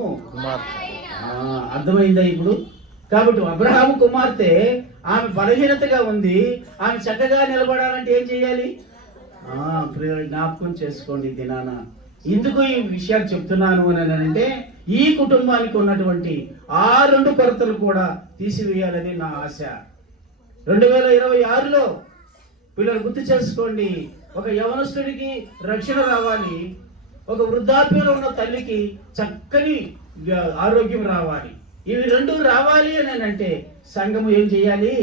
అర్థమైందా ఇప్పుడు? కాబట్టి అబ్రహాము కుమార్తె. ఆమె బలహీనతగా ఉంది, ఆమె చక్కగా నిలబడాలంటే ఏం చేయాలి? జ్ఞాపకం చేసుకోండి దినాన. ఎందుకు ఈ విషయాలు చెప్తున్నాను అని అంటే ఈ కుటుంబానికి ఉన్నటువంటి ఆ 2 కొరతలు కూడా తీసివేయాలని నా ఆశ. 2026లో పిల్లలు గుర్తు చేసుకోండి, ఒక యవనస్తుడికి రక్షణ రావాలి, ఒక వృద్ధాప్యంలో ఉన్న తల్లికి చక్కని ఆరోగ్యం రావాలి. ఇవి 2 రావాలి అని అంటే సంఘము ఏం చేయాలి?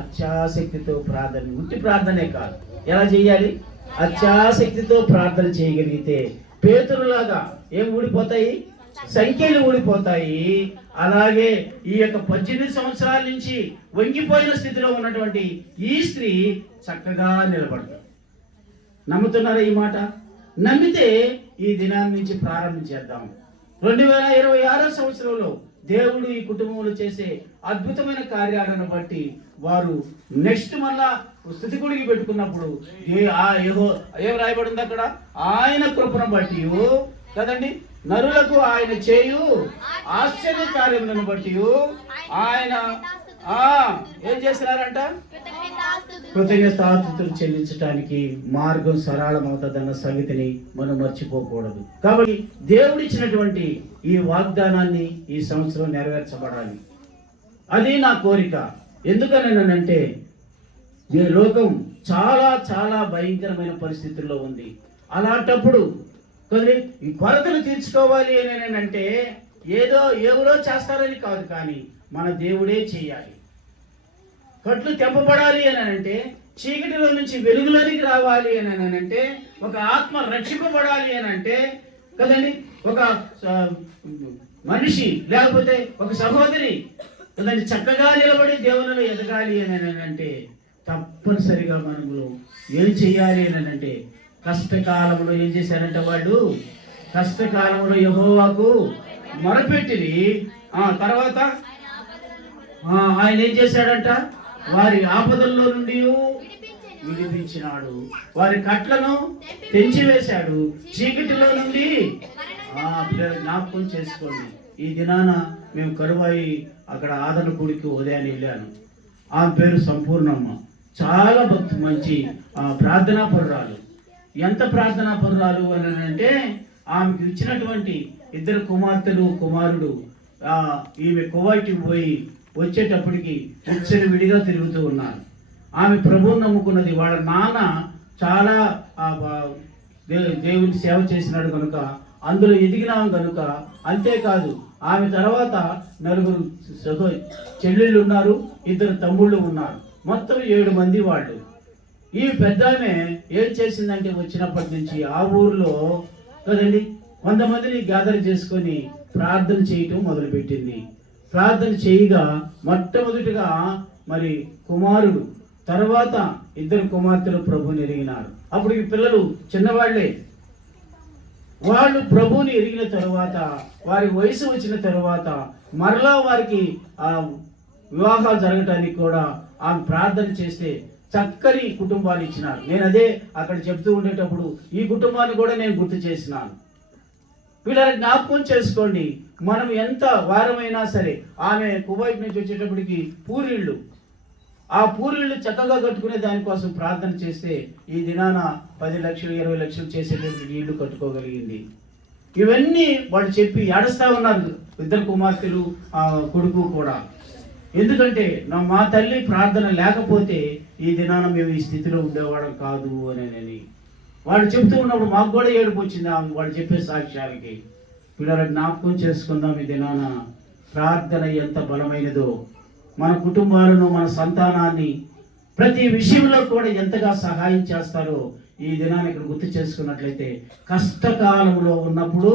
అత్యాసక్తితో ప్రార్థన. ఉట్టి ప్రార్థనే కాదు, ఎలా చేయాలి? అత్యాసక్తితో ప్రార్థన చేయగలిగితే పేతురులాగా ఏం ఊడిపోతాయి? సంఖ్యలు ఊడిపోతాయి. అలాగే ఈ యొక్క 18 సంవత్సరాల నుంచి వంగిపోయిన స్థితిలో ఉన్నటువంటి ఈ స్త్రీ చక్కగా నిలబడతారు. నమ్ముతున్నారా ఈ మాట? నమ్మితే ఈ దినాన్ని నుంచి ప్రారంభించేద్దాం. 2026 సంవత్సరంలో దేవుడు ఈ కుటుంబంలో చేసే అద్భుతమైన కార్యాలను బట్టి వారు నెక్స్ట్ మళ్ళా స్తుతికుడికి పెట్టుకున్నప్పుడు ఏం రాయబడింది అక్కడ? ఆయన కృపను బట్టి కదండి, నరులకు ఆయన చేయు ఆశ్చర్య కార్యములను బట్టి ఆయన ఏం చేస్తున్నారంట? కృతజ్ఞతాస్తుతులు చెల్లించడానికి మార్గం సరళమవుతుందన్న సంగతిని మనం మర్చిపోకూడదు. కాబట్టి దేవుడిచ్చినటువంటి ఈ వాగ్దానాన్ని ఈ సంవత్సరం నెరవేర్చబడాలి. అది నా కోరిక. ఎందుకనంటే ఈ లోకం చాలా చాలా భయంకరమైన పరిస్థితుల్లో ఉంది. అలాంటప్పుడు ఈ కొరతలు తీర్చుకోవాలి అని అంటే ఏదో ఎవరో చేస్తారని కాదు, కానీ మన దేవుడే చేయాలి. కట్లు తెంపబడాలి అని అంటే, చీకటిలో నుంచి వెలుగులోనికి రావాలి అని అంటే, ఒక ఆత్మ రక్షింపబడాలి అని అంటే కదండి, ఒక మనిషి లేకపోతే ఒక సహోదరి కదండి చక్కగా నిలబడి దేవునిలో ఎదగాలి అని అంటే తప్పనిసరిగా మనము ఏం చేయాలి అని అంటే, కష్టకాలంలో ఏం చేశారంటే వాళ్ళు కష్టకాలంలో యెహోవాకు మొరపెట్టిరి. తర్వాత ఆయన ఏం చేశాడంట? వారి ఆపదల్లో నుండి విడిపించినాడు, వారి కట్లను తెంచివేశాడు, చీకటిలో నుండి. జ్ఞాపకం చేసుకోండి, ఈ దినాన మేము కరువాయి అక్కడ ఆదరణపూడికి ఉదయాన్ని వెళ్ళాను. ఆమె పేరు సంపూర్ణమ్మ. చాలా భక్తి, మంచి ప్రార్థనా పరురాలు. ఎంత ప్రార్థనా పరురాలు అని అంటే, ఆమెకు ఇచ్చినటువంటి 2 కుమార్తెలు కుమారుడు ఈమె కువైట్కి పోయి వచ్చేటప్పటికి విడిగా తిరుగుతూ ఉన్నారు. ఆమె ప్రభువుని నమ్ముకున్నది. వాళ్ళ నాన్న చాలా దేవుని సేవ చేసినాడు కనుక అందులో ఎదిగినాం కనుక. అంతేకాదు ఆమె తర్వాత 4 చెల్లెళ్ళు ఉన్నారు, 2 తమ్ముళ్ళు ఉన్నారు, మొత్తం 7 మంది వాళ్ళు. ఈ పెద్దామె ఏం చేసిందంటే వచ్చినప్పటి నుంచి ఆ ఊర్లో కదండి 100 మందిని గ్యాదర్ చేసుకొని ప్రార్థన చేయటం మొదలుపెట్టింది. ప్రార్థన చేయగా మొట్టమొదటిగా మరి కుమారుడు, తర్వాత 2 కుమార్తెలు ప్రభువుని ఎరిగినారు. అప్పుడు ఈ పిల్లలు చిన్నవాళ్లే. వాళ్ళు ప్రభువుని ఎరిగిన తరువాత, వారి వయసు వచ్చిన తరువాత మరలా వారికి వివాహాలు జరగటానికి కూడా ఆమె ప్రార్థన చేస్తే చక్కని కుటుంబాలు ఇచ్చినారు. నేను అదే అక్కడ చెప్తూ ఉండేటప్పుడు ఈ కుటుంబాన్ని కూడా నేను గుర్తు చేసినాను. వీళ్ళని జ్ఞాపకం చేసుకోండి. మనం ఎంత వారమైనా సరే, ఆమె కువైట్ నుంచి వచ్చేటప్పటికి పూరిళ్ళు, ఆ పూరిళ్ళు చక్కగా కట్టుకునే దానికోసం ప్రార్థన చేస్తే ఈ దినాన 10 లక్షలు 20 లక్షలు చేసేటువంటి ఇల్లు కట్టుకోగలిగింది. ఇవన్నీ వాళ్ళు చెప్పి ఏడుస్తా ఉన్నారు 2 కుమార్తెలు కొడుకు కూడా. ఎందుకంటే మా తల్లి ప్రార్థన లేకపోతే ఈ దినాన మేము ఈ స్థితిలో ఉండేవాళ్ళం కాదు అని వాళ్ళు చెప్తూ ఉన్నప్పుడు మాకు కూడా ఏడుపు వచ్చింది వాళ్ళు చెప్పే సాక్ష్యాలకి. పిల్లల జ్ఞాపకం చేసుకుందాం ఈ దినాన ప్రార్థన ఎంత బలమైనదో, మన కుటుంబాలను మన సంతానాన్ని ప్రతి విషయంలో కూడా ఎంతగా సహాయం చేస్తారో ఈ దినాన్ని ఇక్కడ గుర్తు చేసుకున్నట్లయితే, కష్టకాలంలో ఉన్నప్పుడు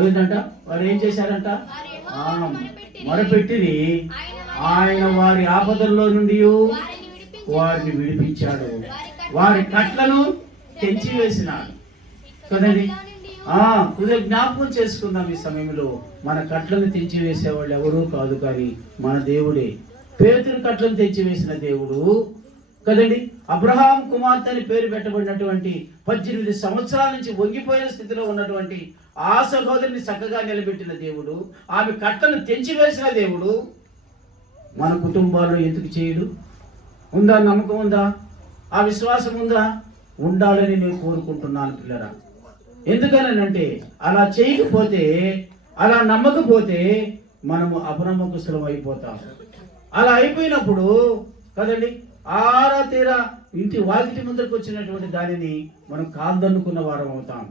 ఏంటంట వారు ఏం చేశారంట? మొరపెట్టిరి, ఆయన వారి ఆపదల్లో నుండి వారిని విడిపించాడు, వారి కట్లను తెంచివేసినాడు కదండి. జ్ఞాపకం చేసుకుందాం ఈ సమయంలో, మన కట్లను తెంచివేసేవాళ్ళు ఎవరూ కాదు కానీ మన దేవుడే. పేతురు కట్లను తెంచివేసిన దేవుడు కదండి. అబ్రహాం కుమార్తె అని పేరు పెట్టబడినటువంటి 18 సంవత్సరాల నుంచి వంగిపోయిన స్థితిలో ఉన్నటువంటి ఆ సహోదరిని చక్కగా నిలబెట్టిన దేవుడు, ఆమె కట్లను తెంచివేసిన దేవుడు మన కుటుంబాల్లో ఎందుకు చేయడు? ఉందా? నమ్మకం ఉందా? ఆ విశ్వాసం ఉందా? ఉండాలని నేను కోరుకుంటున్నాను పిల్లరా. ఎందుకనంటే అలా చేయకపోతే, అలా నమ్మకపోతే మనము అపనమ్మకస్తులం అయిపోతాం. అలా అయిపోయినప్పుడు కదండి ఆరా తీరా ఇంటి వాకిటి ముందరకు వచ్చినటువంటి దానిని మనం కాదనుకున్న వారం అవుతాం.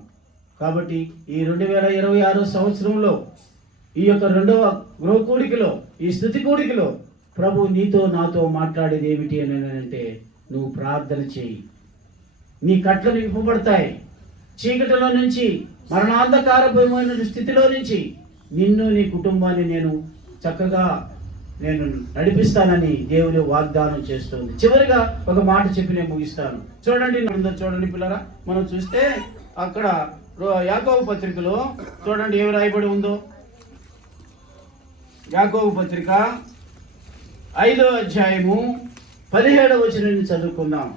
కాబట్టి ఈ 2026 సంవత్సరంలో ఈ యొక్క 2వ గృహ కూడికలో, ఈ స్తుతి కూడికలో ప్రభు నీతో నాతో మాట్లాడేది ఏమిటి అని అంటే, నువ్వు ప్రార్థన చేయి, నీ కట్లను విప్పబడతాయి, చీకటిలో నుంచి మరణాంధకారమైన స్థితిలో నుంచి నిన్ను నీ కుటుంబాన్ని నేను చక్కగా నడిపిస్తానని దేవుని వాగ్దానం చేస్తుంది. చివరిగా ఒక మాట చెప్పి నేను ముగిస్తాను. చూడండి పిల్లరా, మనం చూస్తే అక్కడ యాకోబు పత్రికలో చూడండి ఏమి రాయబడి ఉందో. యాకోబు పత్రిక 5వ అధ్యాయము 17వ వచనం చదువుకుందాం.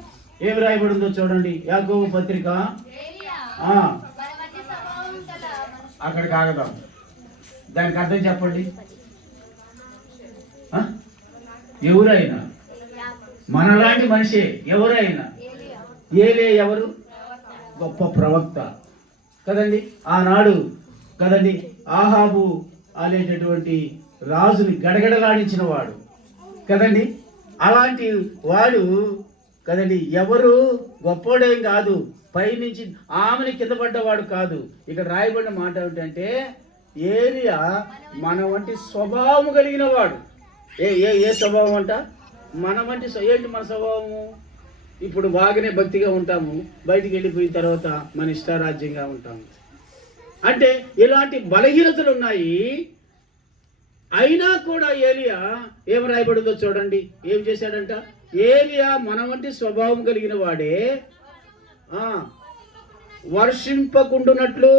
ఏమి రాయబడి ఉందో చూడండి. యాకోబు పత్రిక అక్కడికి ఆగదాం. దానికి అర్థం చెప్పండి. ఎవరైనా మనలాంటి మనిషి ఎవరైనా ఏలే ఎవరు? గొప్ప ప్రవక్త కదండి. ఆనాడు కదండి ఆహాబు అనేటటువంటి రాజుని గడగడలాడించిన వాడు కదండి. అలాంటి వాడు కదండి. ఎవరు గొప్పోడేం కాదు, పైనుంచి ఆమెని కింద పడ్డవాడు కాదు. ఇక్కడ రాయబడిన మాట ఏమిటంటే ఏలియా మన వంటి స్వభావం కలిగిన వాడు. ఏ స్వభావం అంట? మన వంటి ఏంటి మన స్వభావము? ఇప్పుడు బాగానే భక్తిగా ఉంటాము, బయటికి వెళ్ళిపోయిన తర్వాత మన ఇష్టారాజ్యంగా ఉంటాము. అంటే ఇలాంటి బలహీనతలు ఉన్నాయి. అయినా కూడా ఏలియా ఏం రాయబడిందో చూడండి. ఏం చేశాడంట? ఏలియా మన వంటి స్వభావం కలిగిన వాడే వర్షింపకుండునట్లు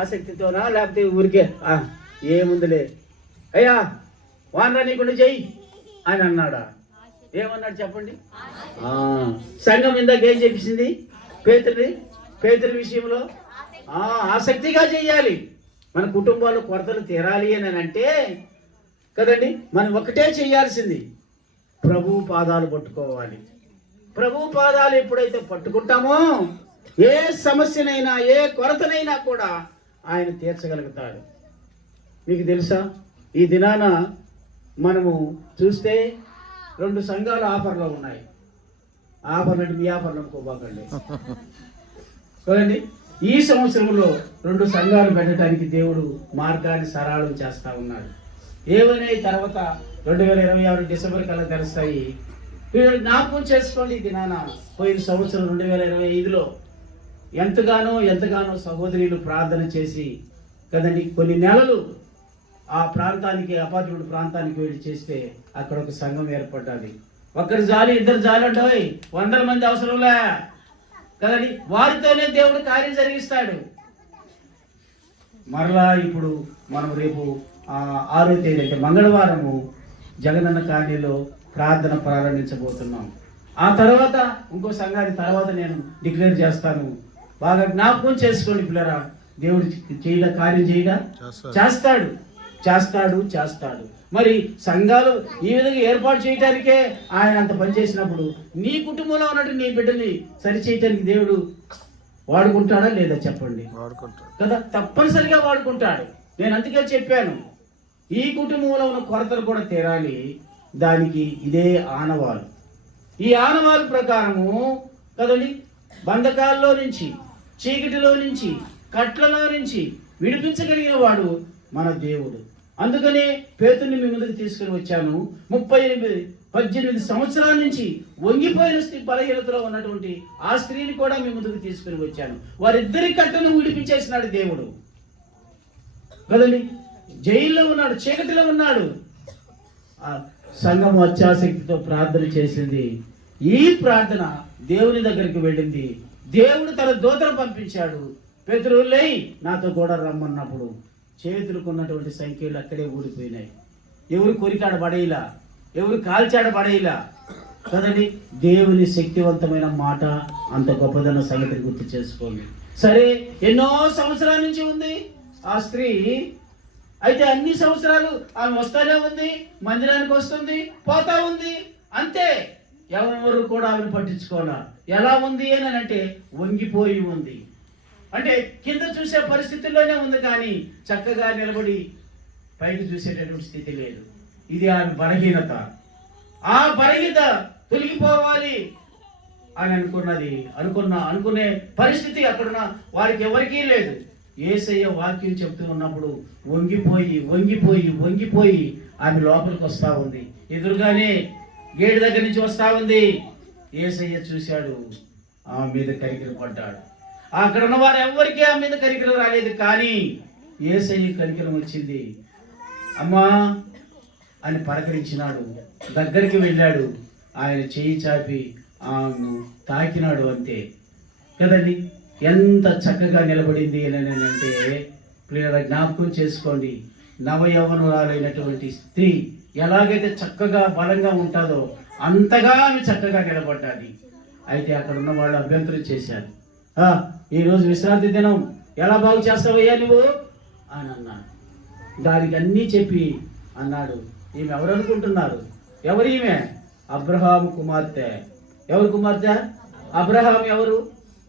ఆసక్తితోనా లేకపోతే ఊరికే ఏముందిలే అయ్యా వానరా నీకుండా చెయ్యి అని అన్నాడా? ఏమన్నాడు చెప్పండి. సంఘం ఇందాక ఏం చెప్పింది? పేతురు విషయంలో ఆసక్తిగా చెయ్యాలి. మన కుటుంబాల్లో కొరతలు తీరాలి అని అంటే కదండి మనం ఒకటే చెయ్యాల్సింది, ప్రభు పాదాలు పట్టుకోవాలి. ప్రభు పాదాలు ఎప్పుడైతే పట్టుకుంటామో ఏ సమస్యనైనా ఏ కొరతనైనా కూడా ఆయన తీర్చగలుగుతాడు. మీకు తెలుసా, ఈ దినాన మనము చూస్తే 2 సంఘాలు ఆఫర్లో ఉన్నాయి. ఆఫర్లు అంటే మీ ఆఫర్లు అనుకోబాకండి చూడండి. ఈ సంవత్సరంలో 2 సంఘాలు పెట్టడానికి దేవుడు మార్గాన్ని సరళం చేస్తా ఉన్నాడు. ఏమనే తర్వాత 2026 డిసెంబర్ కల్లా తెలుస్తాయి. మీరు జ్ఞాపకం చేసుకోండి. ఈ దినాన పోయిన సంవత్సరం 2025లో ఎంతగానో సహోదరులు ప్రార్థన చేసి కదండి కొన్ని నెలలు ఆ ప్రాంతానికి అపార్ట్మెంట్ ప్రాంతానికి వెళ్ళి చేస్తే అక్కడ ఒక సంఘం ఏర్పడ్డది. ఒకరి జాలి 2 జాలి ఉంటాయి, 100 మంది అవసరంలే కదండి. వారితోనే దేవుడు కార్యం జరిగిస్తాడు. మరలా ఇప్పుడు మనం రేపు 6వ తేదీ అంటే మంగళవారము జగనన్న కాలనీలో ప్రార్థన ప్రారంభించబోతున్నాం. ఆ తర్వాత ఇంకో సంఘాన్ని తర్వాత నేను డిక్లేర్ చేస్తాను. బాగా జ్ఞాపకం చేసుకోండి పిల్లరా. దేవుడు కార్యం చేస్తాడు. మరి సంఘాలు ఈ విధంగా ఏర్పాటు చేయడానికే ఆయన అంత పనిచేసినప్పుడు నీ కుటుంబంలో ఉన్నట్టు నీ బిడ్డని సరి చేయటానికి దేవుడు వాడుకుంటాడా లేదా చెప్పండి. కదా, తప్పనిసరిగా వాడుకుంటాడు. నేను అందుకే చెప్పాను, ఈ కుటుంబంలో ఉన్న కొరతలు కూడా తీరాలి. దానికి ఇదే ఆనవాలు. ఈ ఆనవాలు ప్రకారము కదండి బంధకాల్లో నుంచి, చీకటిలో నుంచి, కట్లలో నుంచి విడిపించగలిగిన వాడు మన దేవుడు. అందుకనే పేతుర్ని మీ ముందుకు తీసుకుని వచ్చాను. 18 సంవత్సరాల నుంచి వంగిపోయిన బలహీనతలో ఉన్నటువంటి ఆ స్త్రీని కూడా మీ ముందుకు తీసుకుని వచ్చాను. వారిద్దరి కట్టును విడిపించేసినాడు దేవుడు కదండి. జైల్లో ఉన్నాడు, చీకటిలో ఉన్నాడు. ఆ సంఘం అత్యాసక్తితో ప్రార్థన చేసింది. ఈ ప్రార్థన దేవుని దగ్గరికి వెళ్ళింది. దేవుడు తన దూతను పంపించాడు. పేతురు లేయి నాతో కూడా రమ్మన్నప్పుడు చేతులకు ఉన్నటువంటి సంఖ్యలు అక్కడే ఊడిపోయినాయి. ఎవరు కొరికాడ పడేలా, ఎవరు కాల్చాడ పడేలా కదండి. దేవుని శక్తివంతమైన మాట అంత గొప్పదన్న సంగతిని గుర్తు చేసుకోండి. సరే, ఎన్నో సంవత్సరాల నుంచి ఉంది ఆ స్త్రీ. అయితే అన్ని సంవత్సరాలు ఆమె వస్తానే ఉంది, మందిరానికి వస్తుంది, పోతా ఉంది, అంతే. ఎవరు కూడా ఆమెను పట్టించుకోవాలా. ఎలా ఉంది అని అంటే వంగిపోయి ఉంది. అంటే కింద చూసే పరిస్థితుల్లోనే ఉంది, కానీ చక్కగా నిలబడి పైకి చూసేటటువంటి స్థితి లేదు. ఇది ఆమె బలహీనత. ఆ బలహీనత తొలగిపోవాలి అని అనుకునే పరిస్థితి అక్కడున్న వారికి ఎవరికీ లేదు. యేసయ్య వాక్యం చెప్తూ ఉన్నప్పుడు వంగిపోయి ఆమె లోపలికి వస్తా ఉంది. ఎదురుగానే గేటు దగ్గర నుంచి వస్తా ఉంది. యేసయ్య చూశాడు, ఆమె మీద కరిగిరి పడ్డాడు. అక్కడ ఉన్న వారు ఎవరికి ఆ మీద కనికరం రాలేదు, కానీ యేసయ్య కనికరం వచ్చింది. అమ్మా అని పలకరించినాడు, దగ్గరికి వెళ్ళాడు, ఆయన చేయి చాపి ఆమెను తాకినాడు, అంతే కదండి. ఎంత చక్కగా నిలబడింది అని అంటే ప్రియుల జ్ఞాపకం చేసుకోండి. నవయవనురాలైనటువంటి స్త్రీ ఎలాగైతే చక్కగా బలంగా ఉంటుందో అంతగా ఆమె చక్కగా నిలబడ్డాది. అయితే అక్కడ ఉన్న వాళ్ళు అభ్యంతరం చేశారు. ఈరోజు విశ్రాంతి దినం ఎలా బాగు చేస్తావయ్యా నువ్వు అని అన్నాడు. దానికి అన్నీ చెప్పి అన్నాడు, ఈమె ఎవరు అనుకుంటున్నారు? ఎవరు ఈమె? అబ్రహాము కుమార్తె. ఎవరు కుమార్తె? అబ్రహాం ఎవరు?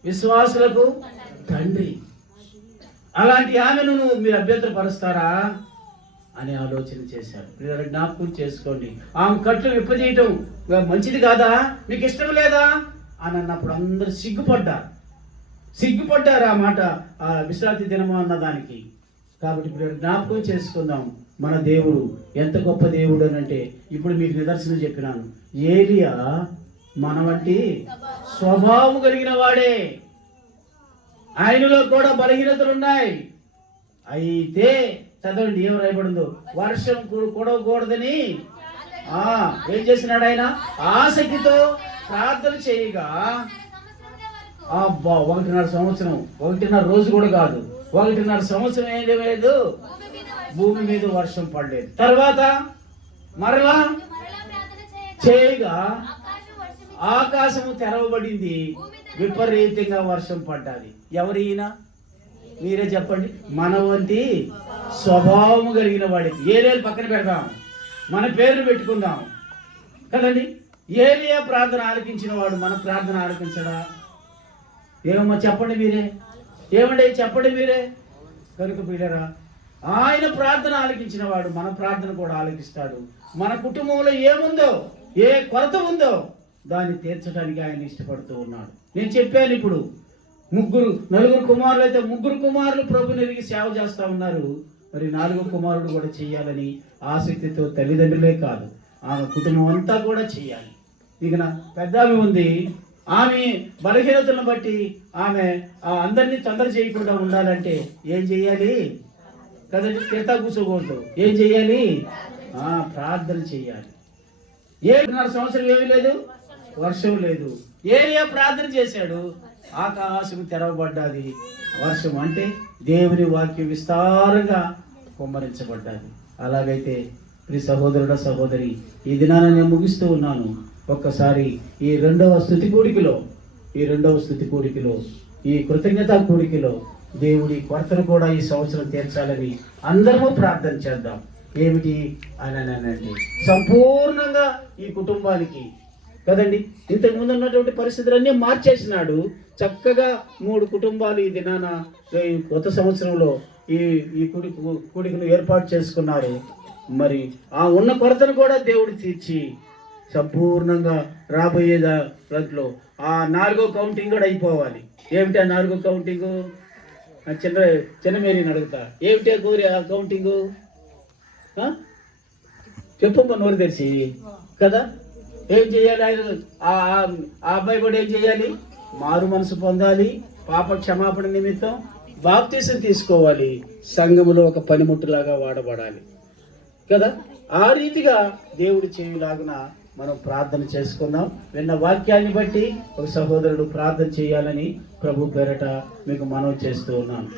విశ్వాసులకు తండ్రి. అలాంటి ఆమెను మీరు అభ్యంతరపరుస్తారా అని ఆలోచన చేశారు. మీరు జ్ఞాపకం చేసుకోండి. ఆమె కట్లు విప్పజేయటం మంచిది కాదా, మీకు ఇష్టం లేదా అని అన్నప్పుడు అందరూ సిగ్గుపడ్డారు ఆ మాట, ఆ విశ్రాంతి దినము అన్నదానికి. కాబట్టి ఇప్పుడు జ్ఞాపకం చేసుకుందాం, మన దేవుడు ఎంత గొప్ప దేవుడు అని అంటే ఇప్పుడు మీకు నిదర్శనం చెప్పినాను. ఏలియా మన వంటి స్వభావం కలిగిన వాడే, ఆయనలో కూడా బలహీనతలు ఉన్నాయి. అయితే చదవండి ఏం రాయబడిందో, వర్షం కుడవకూడదని ఏం చేసినాడు ఆయన? ఆసక్తితో ప్రార్థన చేయగా 1.5 సంవత్సరం, 1.5 రోజు కూడా కాదు, 1.5 సంవత్సరం ఏం లేదు, భూమి మీద వర్షం పడలేదు. తర్వాత మరలా చేయగా ఆకాశము తెరవబడింది, విపరీతంగా వర్షం పడ్డాది. ఎవరు ఈయన? మీరే చెప్పండి. మన వంటి స్వభావం కలిగిన వాడికి ఏలియా పక్కన పెడదాం, మన పేర్లు పెట్టుకుందాం కదండి. ఏలియా ప్రార్థన ఆలకించిన వాడు మన ప్రార్థన ఆలకించడా? ఏమమ్మా చెప్పండి మీరే, ఏమండి చెప్పండి మీరే. కనుక పిల్లరా, ఆయన ప్రార్థన ఆలకించిన వాడు మన ప్రార్థన కూడా ఆలకిస్తాడు. మన కుటుంబంలో ఏముందో, ఏ కొరత ఉందో దాన్ని తీర్చడానికి ఆయన ఇష్టపడుతూ ఉన్నాడు. నేను చెప్పాను, ఇప్పుడు నలుగురు కుమారులు అయితే 3 కుమారులు ప్రభుని ఎరిగి సేవ చేస్తూ ఉన్నారు. మరి 4వ కుమారుడు కూడా చెయ్యాలని ఆసక్తితో తల్లిదండ్రులే కాదు, ఆమె కుటుంబం అంతా కూడా చెయ్యాలి. ఇక పెద్ద ఆమె ఉంది, ఆమె బలహీనతలను బట్టి ఆమె అందరినీ తొందర చేయకుండా ఉండాలంటే ఏం చెయ్యాలి కదండి? తీర్థ కూర్చోకూడదు. ఏం చెయ్యాలి? ప్రార్థన చెయ్యాలి. 7.5 సంవత్సరం ఏమీ లేదు, వర్షం లేదు. ఏలియా ప్రార్థన చేశాడు, ఆకాశం తెరవబడ్డాది. వర్షం అంటే దేవుని వాక్యం విస్తారంగా కుమ్మరించబడ్డాది. అలాగైతే ప్రియ సహోదరుడ సహోదరి, ఈ దినాన నేను ముగిస్తూ ఉన్నాను. ఒక్కసారి ఈ రెండవ స్తుతి కూడికలో ఈ కృతజ్ఞతా కూడికలో దేవుడి కొరతను కూడా ఈ సంవత్సరం తీర్చాలని అందరము ప్రార్థన చేద్దాం. ఏమిటి అని అంటే సంపూర్ణంగా ఈ కుటుంబానికి కదండి, ఇంతకు ముందు ఉన్నటువంటి పరిస్థితులన్నీ మార్చేసినాడు. చక్కగా 3 కుటుంబాలు ఈ దినాన కొత్త సంవత్సరంలో ఈ కూడికను ఏర్పాటు చేసుకున్నారు. మరి ఆ ఉన్న కొరతను కూడా దేవుడు తీర్చి సంపూర్ణంగా రాబోయే దాంట్లో ఆ 4వ కౌంటింగ్ కూడా అయిపోవాలి. ఏమిటి ఆ 4వ కౌంటింగు? చిన్న మేరీని అడుగుతా, ఏమిటి ఆ కౌంటింగు? చెప్పమ్మా నోరు తెరిచి కదా. ఏం చేయాలి? ఆయన ఆ అబ్బాయి కూడా ఏం చేయాలి? మారు మనసు పొందాలి, పాప క్షమాపణ నిమిత్తం బాప్తీసం తీసుకోవాలి, సంఘములో ఒక పనిముట్టులాగా వాడబడాలి కదా. ఆ రీతిగా దేవుడి చేయులాగున మనం ప్రార్థన చేసుకుందాం. విన్న వాక్యాన్ని బట్టి ఒక సహోదరుడు ప్రార్థన చేయాలని ప్రభు పేరట మీకు మనవి చేస్తూ ఉన్నాను.